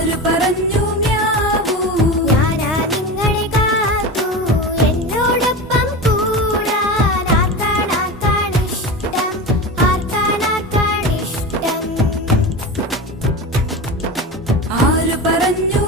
ആര് പറഞ്ഞു മ്യാവൂ? ഞാനാ നിങ്ങളെ കാത്തു എന്നോടൊപ്പം കൂടാൻ. ആർക്കാണിഷ്ടം, ആർക്കാണിഷ്ടം? ആര് പറഞ്ഞു